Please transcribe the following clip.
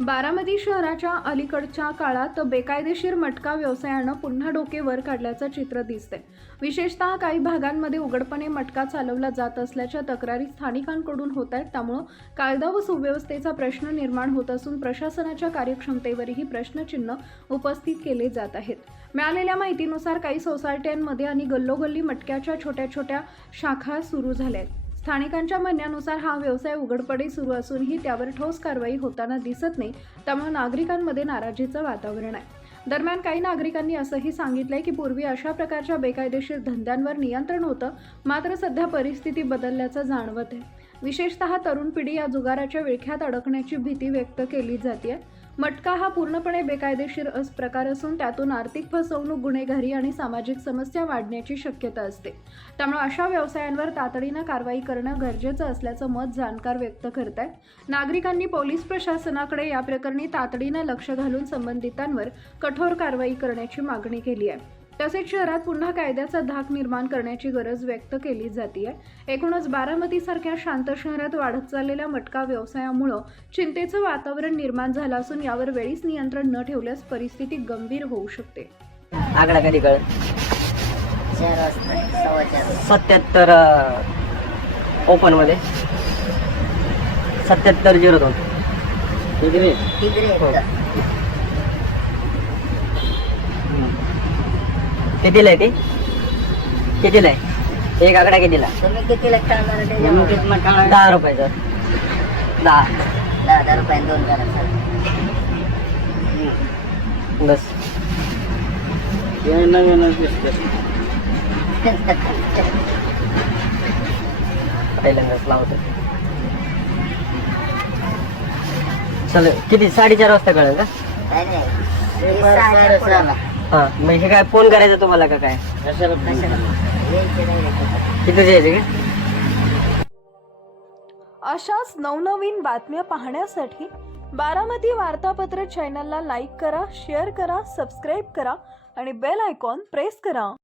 बारामती शहराच्या अलीकडच्या काळात बेकायदेशीर मटका व्यवसायानं पुन्हा डोके वर काढल्याचं चित्र दिसतंय। विशेषतः काही भागांमध्ये उघडपणे मटका चालवला जात असल्याच्या तक्रारी स्थानिकांकडून होत आहेत। त्यामुळे कायदा व सुव्यवस्थेचा प्रश्न निर्माण होत असून प्रशासनाच्या कार्यक्षमतेवरही प्रश्नचिन्ह उपस्थित केले जात आहेत। मिळालेल्या माहितीनुसार काही सोसायट्यांमध्ये आणि गल्लोगल्ली मटक्याच्या छोट्या छोट्या शाखा सुरू झाल्या आहेत। स्थानिकांच्या म्हणण्यानुसार हा व्यवसाय उघडपणे सुरू असूनही त्यावर ठोस कारवाई होताना दिसत नाही, त्यामुळे नागरिकांमध्ये नाराजीचं वातावरण आहे। दरम्यान काही नागरिकांनी असंही सांगितलंय की पूर्वी अशा प्रकारच्या बेकायदेशीर धंद्यांवर नियंत्रण होतं, मात्र सध्या परिस्थिती बदलल्याचं जाणवत आहे। विशेषतः तरुण पिढी या जुगाराच्या विळख्यात अडकण्याची भीती व्यक्त केली जाते। मटका हा पूर्णपणे बेकायदेशीर प्रकार असून त्यातून आर्थिक फसवणूक, गुन्हेगारी आणि सामाजिक समस्या वाढण्याची शक्यता असते। त्यामुळे अशा व्यवसायांवर तातडीने कारवाई करणं गरजेचं असल्याचं मत जाणकार व्यक्त करतायत। नागरिकांनी पोलीस प्रशासनाकडे या प्रकरणी तातडीने लक्ष घालून संबंधितांवर कठोर कारवाई करण्याची मागणी केली आहे। तसेच शहरात पुन्हा कायद्याचा धाक निर्माण करण्याची गरज व्यक्त केली जाते। एकूणच बारामतीसारख्या शांत शहरात वाढत चाललेल्या मटका व्यवसायामुळे चिंतेचं वातावरण निर्माण झालं असून यावर वेळीच नियंत्रण न ठेवल्यास परिस्थिती गंभीर होऊ शकते। आकडा कधी कळ 77 ओपन मध्ये 7702 कितीला आहे ते? कितीला आहे एक आकडा? कितीला? तुम्ही किती लक्षात 10 रुपयाचा 10 रुपये 2 करा बस। पहिल्यांदाच लावतो। चल किती 4:30 वाजता कळेल का? हा मग हे काय फोन करायचा तुम्हाला का काय? किती द्यायचे का? अशाच नवनवीन बातम्या पाहण्यासाठी बारामती वार्तापत्र चॅनलला लाईक करा, शेअर करा, सबस्क्राईब करा आणि बेल आयकॉन प्रेस करा।